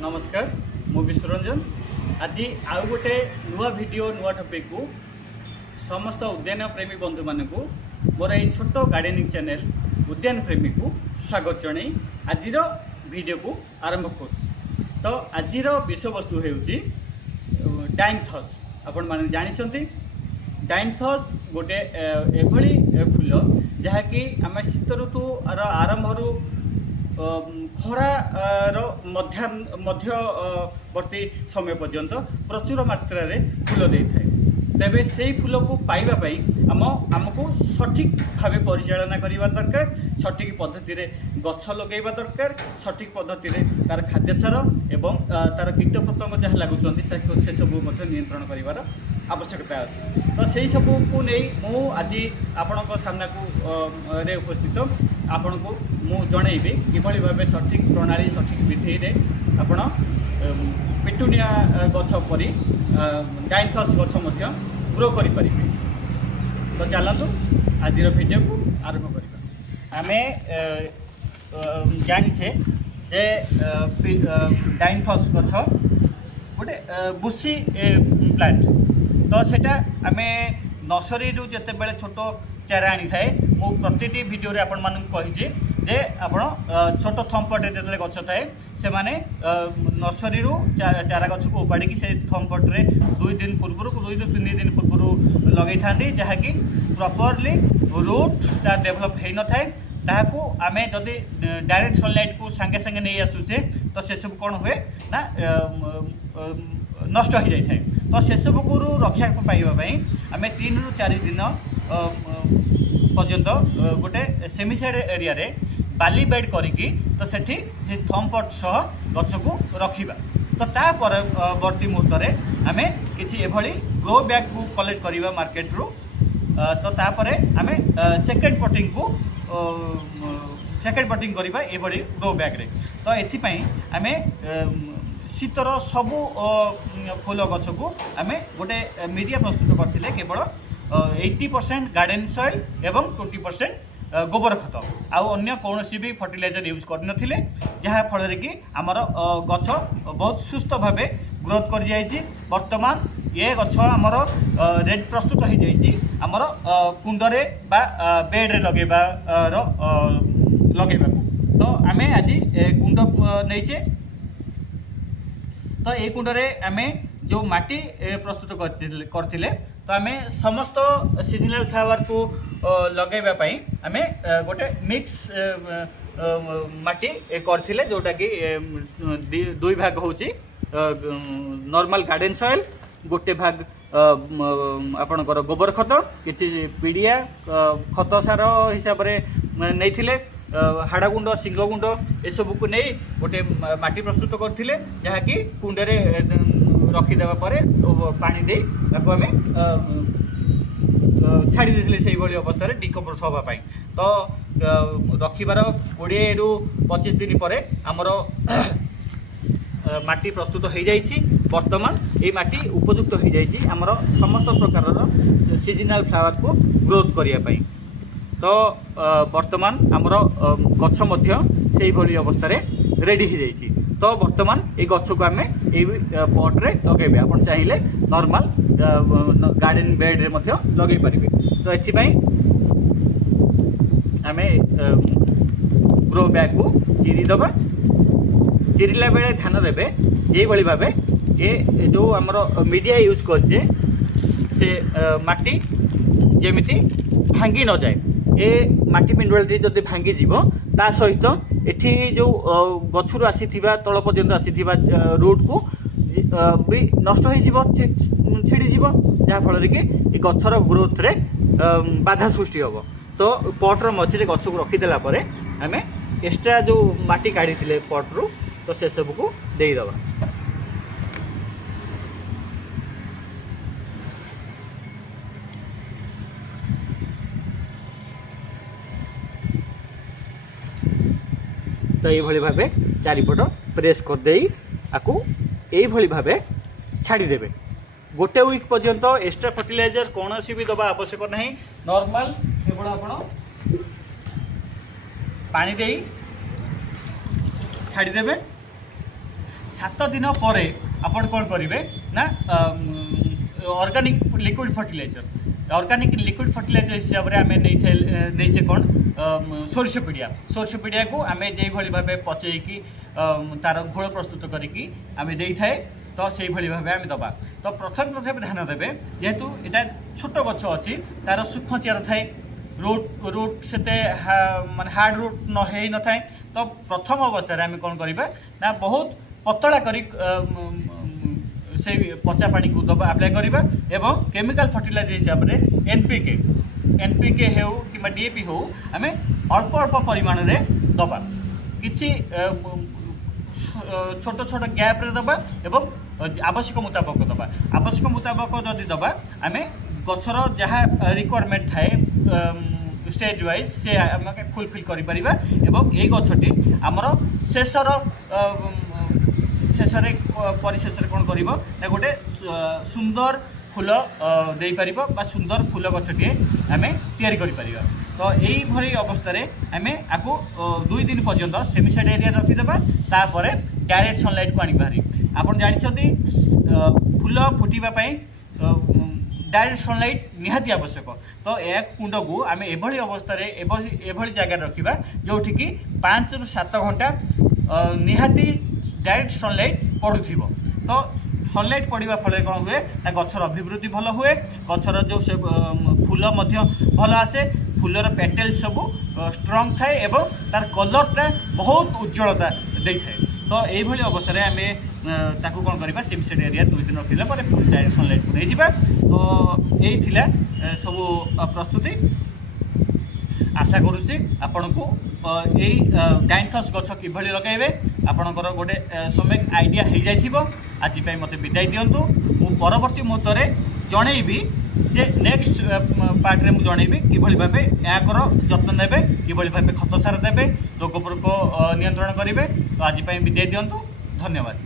नमस्कार मु विश्वरंजन आज आउ गोटे नुआ वीडियो नुआ टॉपिक को समस्त उद्यान प्रेमी बंधु मानक मोर ये छोट गार्डनिंग चैनल उद्यान प्रेमी को स्वागत जन आज वीडियो को आरंभ कर। तो आज विषय वस्तु होउची डायंथस। आपण माने जानिछंती डायंथस गोटे एभली फूल जहाँकि आम शीत ऋतु आरंभ खरार मध्यवर्ती समय पर्यंत प्रचुर मात्रा रे फूल दे थाए। तेबे से फूल को पाइबा आमको सठिक भाव परिचालना करवा दरकार, सठिक पद्धति रे गछ लगेवा दरकार, सठिक पद्धति रे तार खाद्य सार एवं तार कीट पतंग जहाँ लगुंट से सब नियंत्रण कर आवश्यकता अच्छी। तो से सब को नहीं मु आज आपण सामना को रे उपस्थित आपण को मु जनइबी किभली भाव सठिक प्रणाली सठिक विधि रे आपण पिटुनिया गछ परी डायंथस गछ मध्य ग्रो करि परिबे। तो चलतु आज वीडियो को आरंभ करिबा। आमे जानिछे जे डायंथस गछ गोटे बुसी प्लांट। तो सेटा आमे नर्सरी रु जते बेले छोटो चारा आनी थाए मु प्रति वीडियो रे आपण मानन कहिजे जे आपण छोटो थम्पट जते गछ थाए से माने नर्सरी रु चारा गछ को उपाड़ी की से थम्पट रे 2 दिन पूर्व 2-3 दिन पूर्व लगै थांदी जहा कि प्रॉपर्ली रूट ता डेवलप हे न थाए। ताको आमे जदि डायरेक्ट सनलाइट को संगे संगे नहीं आसुचे तो से सब कोन हुए ना नष्ट हो जाए थाए। तो से सब को रक्षा पाइबा आमे 3 रु 4 दिन पर्यंत गोटे सेमिसाइड एरिया रे बाली बेड करिकी तो सेठी थम्पट सह गछ को रखिबा। तो ता परवर्ती मुहूर्त रे आमे किछि एभली ग्रो बैग को कलेक्ट करिबा मार्केट रु। तो तापरे आमे सेकेंड पटिंग को करिबा एभली ग्रो बैग रे। तो एथि पई आमे शीतर सबू फूल गछ को आमे गोटे मीडिया प्रस्तुत करथिले केवल 80% गार्डन सॉइल एवं 20% गोबर खत आउ अन्य कौन भी फर्टिलाइजर यूज करनथिले जहाँ फल कि आमर गछ बहुत सुस्थ भाव ग्रोथ कर जाइए। वर्तमान ये गछ आमर रेड प्रस्तुत हो जाइए आमर कुंडरे बा बेड रे लगेबा तो आमे आज कुंड नहींचे। तो ये कुंड रे आमे जो माटी प्रस्तुत करथिले तो आमे समस्त सीजनल फ्लावर को लगेबा पई आमे गोटे मिक्स माटी करथिले जोटा कि 2 भाग होची नॉर्मल गार्डन सॉइल, गोटे भाग आपणकर गोबर खत किछि पीडिया खत सार हिसाब रे नैथिले हाड़ागुंड सिंगगुंड ए सब को नहीं गोटे माटी प्रस्तुत करथिले जहा कि कुंडरे रखिदेवा परे पानी दे ताको आमे छाड़ी देथिले सेही भली अवस्था रे डिकम्पोज होबा पई। तो रखिबार 20 रु 25 दिन परे हमरो माटी प्रस्तुत हो जाइछि। वर्तमान ये माटी उपयुक्त हो जाइछि हमरो समस्त प्रकार सीजनल फ्लावर को ग्रोथ करिया पई। तो वर्तमान आमर गछ मध्य सेही भली अवस्था रे रेडी हो जाइछि। तो वर्तमान ये गछ को आमे ए पॉट रे लगेबे आपण चाहिए नॉर्मल गार्डन बेड रे मध्य लगे परिबे। तो एथि पई आमे ग्रो बैग को चिरी दबा। चिरीला बेले ध्यान देबे ये भली भाबे ये जो आमर मीडिया यूज करजे से माटी जेमिति भांगी न जाए। ए माटी पिंडुआलटी जदि भांगी जीवो ता सहित एठी जो गछुर आसीथिबा तळ पर्यंत आसीथिबा रूट को भी नष्ट हो जीवो छिड़ी जीवो जहा फल रे कि ए गछर ग्रोथ रे बाधा सृष्टि होबो। तो पॉट रो मझिरे गछ को रखि देला परे आमे एक्स्ट्रा जो माटी काढी थिले पॉट रो तो से सब को देई दबा। तो ये भाव चारिपट प्रेस करदे आपको ये भाव छाड़देवे। गोटे वीक पर्यंत एक्स्ट्रा फर्टिलाइजर कौन भी दबा आवश्यक नहीं। नॉर्मल केवल आप पानी दे छाड़देवे। 7 दिन पर आपण कौन करेंगे ना ऑर्गेनिक लिक्विड फर्टिलाइजर हिसाब से आम नहीं कौन सोरिष पीड़िया को आम जो भाव पचेकी तार घोल प्रस्तुत करी आम दे थाए तो से भाव आम दबा। तो प्रथम ध्यान देवे जेहेतु यहाँ छोट गछ अच्छी तार सूक्ष्म चेर थाए रूट से माने हार्ड रूट न थाए। तो प्रथम अवस्था आम कौन करवा ना बहुत पतला करी से पचा पानी को दबा अप्लाई करवा एवं केमिकल फर्टिलाइजर हिसाब से एनपीके हो कि डीएपी हो आम अल्प अल्प परिमाण रे दबा किछि छोट छोट गैप रे दबा एवं आवश्यक मुताबक जदि दबा आम गछर जहाँ रिक्वायरमेंट थाए स्टेज वाइज से आम फुलफिल करिपरिबा एवं ए गछटी आमर शेषर शेषे परिशेष कौन कर गोटे सुंदर फूल दे पार सुंदर फूल गछटे आम या। तो यही अवस्था आम आपको 2 दिन पर्यंत सेमिसाइड एरिया रखीदेवा तापर डायरेक्ट सनलाइट को आनी बाहरी आप जानते फूल फुटापी डायरेक्ट सनलाइट निहाती आवश्यक। तो यह कुंड को आम एभली अवस्था एभली जगह रखा जो 5 ରୁ 7 घंटा निहाती डायरेक्ट सनलाइट पड़ुथिबो। तो सनलाइट पड़ा फल कौन हुए ना गछर अभिवृद्धि भल हुए गछर जो से फूल भल आसे फूलर पेटेल सब स्ट्रंग थाए एवं तार कलरटा बहुत उज्ज्वलता दे थाए। तो यही अवस्था आम ताकू कौन करवा सेमिसाइड एरिया 2 दिन रखिला पर डायरेक्ट सनलाइट को नहीं जावा। तो यही थिला सब प्रस्तुति आशा करुच्ची आपण को यही डायंथस गछ किभली लगाइबे आपणकर गोटे सम्यक आइडिया हो जाइथिबो। आज मते विदाय दियंतु मु परवर्ती मुहूर्त जनइबी जे नेक्स्ट पार्ट रे मु जनइबी किभली भाबे याकर जत्न नेबे किभली भाबे खत सार देबे रोग पोक नियंत्रण करेंगे। तो आज विदाय दियंतु धन्यवाद।